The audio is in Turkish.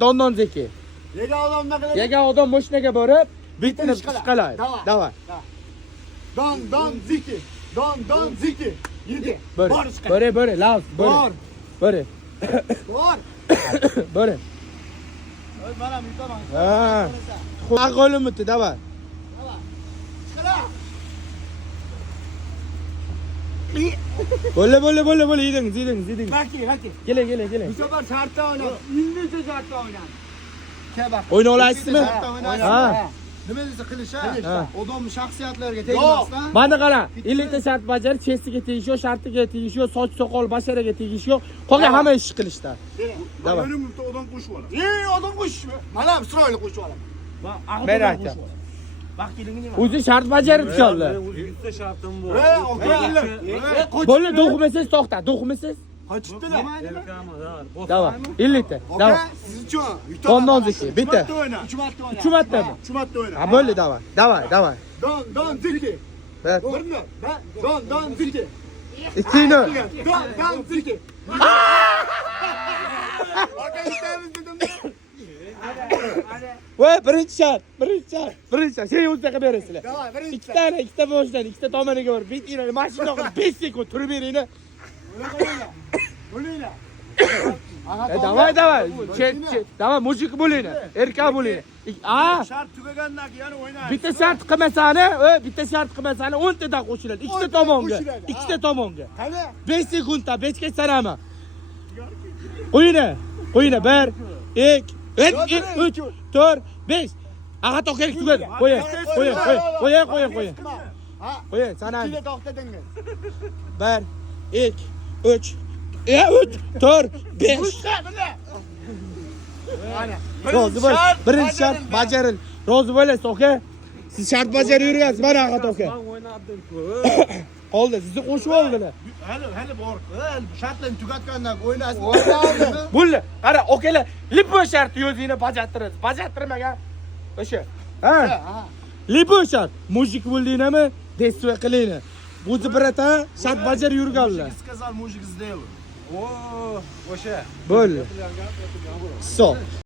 Don zeki. Yegan odam moshinaga borib, bitini ishqalaydi. Davay. Don ziki. Don ziki. Yedi. Bore, lav. Bore. Bore. Bana yutaman. Ha. Qo'y qo'lim o'tdi, davay. Bo'le, yedingiz. Haki. Keling. Bu sefer şartta oynan. İngilizce şartta oynan. Kebap. O'yna olasizmi? Ha. Nima desa qilish Ha. ha? Odam shaxsiyatlarga tegmasdan. Mana qara, 50 ta shart bajarib, chestiga tegish yo'q, shartiga tegish yo'q, soch soqol basharaga tegish yo'q. Qolgan hamma ish qilishda. Davay. Önümüzde odam qo'shib oladi. Odam qo'shib. Mana Isroil qo'shib olaman. Men aytaman. O'zi shart bajarib tusholdi. Bitta shartim bor. Bo'le, do'xmasiz to'xta, do'xmasiz. Kaçtılar. Davay. 50 ta. Davay. Siz için. Dondan zeki. Bitti. 3 marta oyna. 3 marta mı? 3 marta oyna. Ha böyle davay. Don ziki. Evet. Don ziki. İkini. Don ziki. Arkadaşlarımız dedim. Voy, birinchi shart. Sen o'zingga berasizlar. Davay, birinchi. Ikkita boshdan, ikkita tomoniga borib, bitinglarni mashina qilib 5 sekund turib beringlar. Bo'linglar. Davay. Davay, mujik bo'linglar. Erkak bo'linglar. Shart tugagandan keyin o'ynaymiz. Bitta shart qilmasani 10 tadan qo'shiladi. Ikkita tomonga. Qani? 5 sekundda 5 ga sanaman. Qo'yinglar. 1 2 3 4 5. Aha to'xtalik tugadi. Qo'y. Qo'y, sanani. Ikkiga to'xtadingiz. 1 2 3 4 5. Rozi bo'l. Birinchi shart bajaril. Rozi bo'lasiz, aka. Siz shart bajarib yurgansiz, mana aka aka. Ben oynadim ku. Qoldi, sizni qo'shib oldilar. Hali bor. Shartlarni tugatgandan o'ynaysiz. Bo'ldi. Qara, okalar, lipo shartni o'zingizga bajartirasiz. Bajartirmagan o'sha. Ha. Lipo shart. Mujik bo'ldinglarmi? Desvoy qilinglar. Buzi birata shart bajarib yurganlar. Сказал, мужик сделал. О, o'sha. Bo'ldi. So.